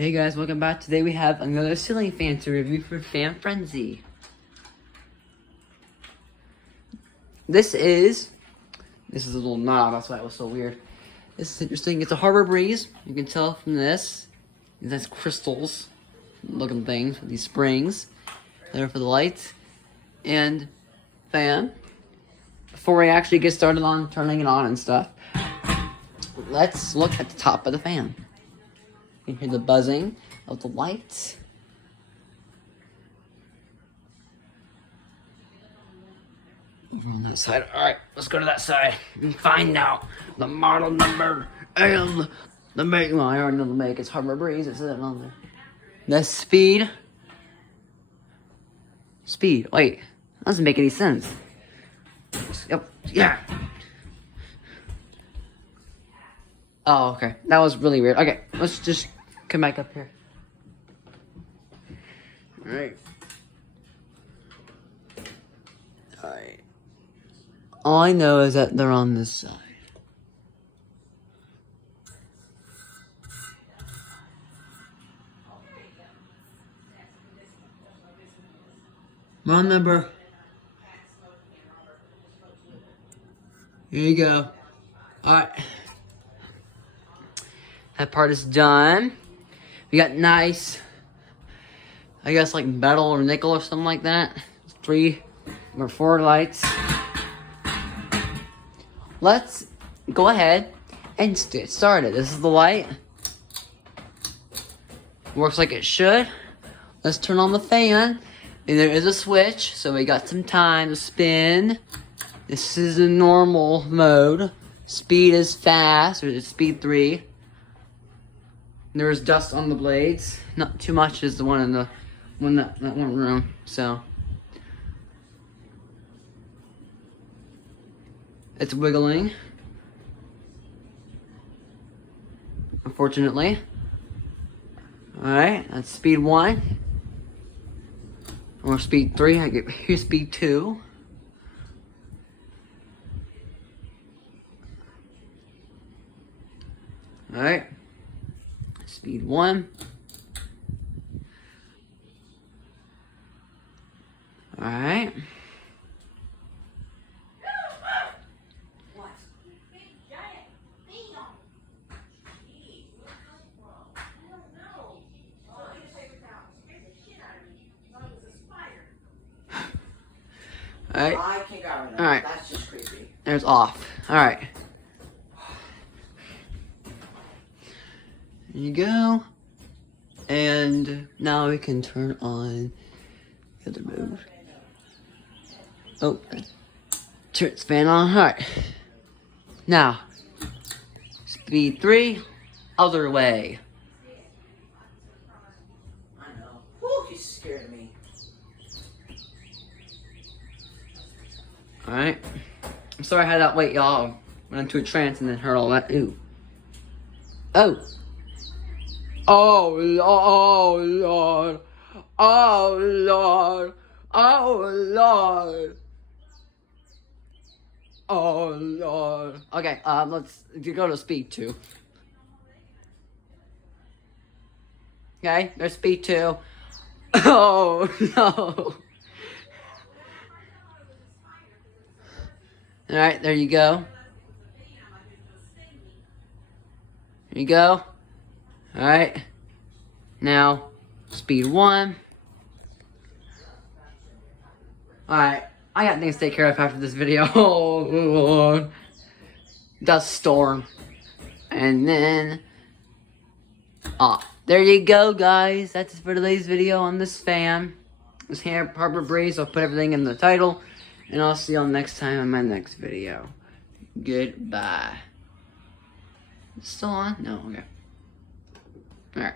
Hey guys, welcome back. Today we have another ceiling fan to review for Fan Frenzy. This is a little knob, that's why it was so weird. This is interesting. It's a Harbour Breeze. You can tell from this. It has crystals looking things with these springs. There for the lights. And fan. Before we actually get started on turning it on and stuff, let's look at the top of the fan. You can hear the buzzing of the lights. Over on that side. Alright, let's go to that side and find out the model number and the make. Well, I already know the make. It's Harbour Breeze. It says it on there. The speed. Speed. Wait, that doesn't make any sense. Yep. Yeah. Oh, okay. That was really weird. Okay, let's just come back up here. Alright. Alright. All I know is that they're on this side. Model number. Here you go. Alright. That part is done. We got nice, I guess like metal or nickel or something like that. 3 or 4 lights. Let's go ahead and get started. This is the light. Works like it should. Let's turn on the fan. And there is a switch, so we got some time to spin. This is in normal mode. Speed is fast, or it's speed 3. There's dust on the blades. Not too much as the one in that one room. So it's wiggling. Unfortunately. Alright, that's speed 1. Or speed 3. I get here's speed 2. Alright. Speed 1. Alright. Alright. Alright. That's just creepy. There's off. Alright. There you go. And now we can turn on the other mode. Oh, turn this fan on. Alright. Now, speed 3, other way. I know. Whew, he's scared me. Alright. I'm sorry I had that wait, y'all. Went into a trance and then heard all that. Ooh. Oh. Oh, Lord. Oh, Lord. Oh, Lord. Oh, Lord. Okay, let's go to speed 2. Okay, there's speed 2. Oh, no. Alright, there you go. There you go. Alright. Now, speed 1. Alright. I got things to take care of after this video. Oh, Lord. Dust storm. And then... there you go, guys. That's it for today's video on this fan. This Harbour Breeze. I'll put everything in the title. And I'll see y'all next time in my next video. Goodbye. It's still on? No, okay. Alright.